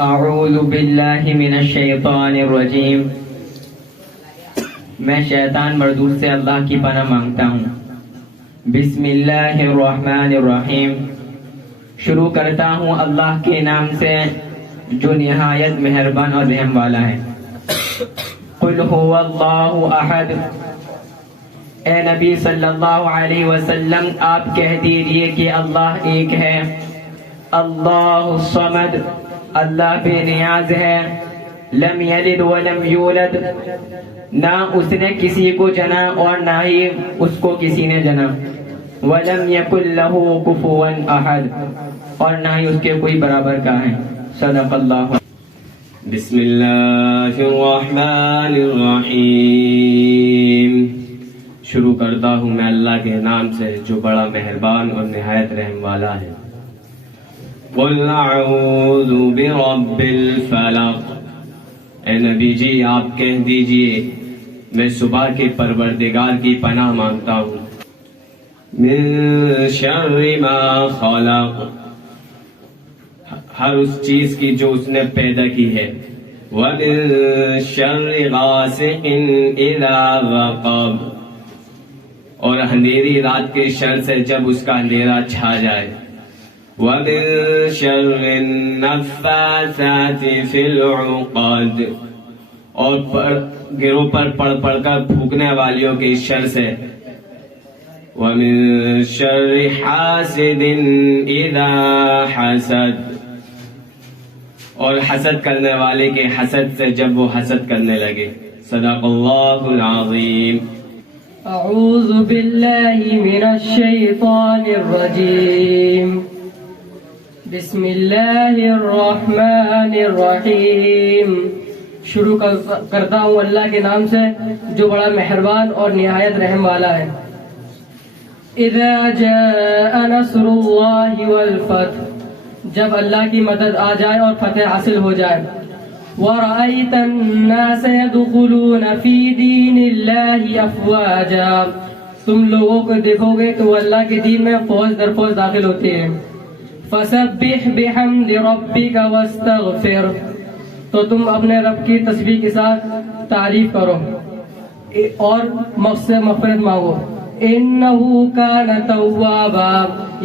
اعوذ باللہ من الشیطان الرجیم، میں شیطان مردود سے اللہ کی پناہ مانگتا ہوں۔ بسم اللہ الرحمن الرحیم، شروع کرتا ہوں اللہ کے نام سے جو نہایت مہربان اور رحم والا ہے۔ قل هو اللہ احد، اے نبی صلی اللہ علیہ وسلم آپ کہہ دیجئے کہ اللہ ایک ہے۔ اللہ الصمد، اللہ بے نیاز ہے۔ لم یلد ولم یولد، نہ اس نے کسی کو جنا اور نہ ہی اس کو کسی نے جنا۔ ولم یکن لہ کفوا احد، اور نہ ہی اس کے کوئی برابر کا ہے۔ صدق اللہ۔ بسم اللہ الرحمن الرحیم، شروع کرتا ہوں میں اللہ کے نام سے جو بڑا مہربان اور نہایت رحم والا ہے۔ قل اعوذ برب الفلق، اے نبی جی آپ کہہ دیجئے میں صبح کے پروردگار کی پناہ مانگتا ہوں۔ من شر ما خلق، ہر اس چیز کی جو اس نے پیدا کی ہے۔ ومن شر غاسق اذا وقب، اور اندھیری رات کے شر سے جب اس کا اندھیرا چھا جائے۔ ومن شر النفاثات فی العقد، اور گروہ پر پڑھ پڑھ کر پھونکنے والیوں کے شر سے۔ ومن شر حاسد اذا حسد، اور حسد کرنے والے کے حسد سے جب وہ حسد کرنے لگے۔ صدق اللہ العظیم۔ اعوذ باللہ من الشیطان الرجیم، بسم اللہ الرحمن الرحیم، شروع کرتا ہوں اللہ کے نام سے جو بڑا مہربان اور نہایت رحم والا ہے۔ اذا جاء نصر اللہ والفتح، جب اللہ کی مدد آ جائے اور فتح حاصل ہو جائے۔ وَرَأَيْتَ النَّاسَ يَدْخُلُونَ فِي دِينِ اللَّهِ أَفْوَاجًا، تم لوگوں کو دیکھو گے تو اللہ کے دین میں فوج در فوج داخل ہوتے ہیں۔ فَسَبِّحْ بِحَمْدِ رَبِّكَ وَاسْتَغْفِرْ، تو تم اپنے رب کی تسبیح کے ساتھ تعریف کرو اور مغفرت مانگو۔ انہو کان توابا،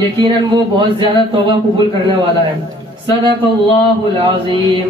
یقیناً وہ بہت زیادہ توبہ قبول کرنے والا ہے۔ صدق اللہ العظیم۔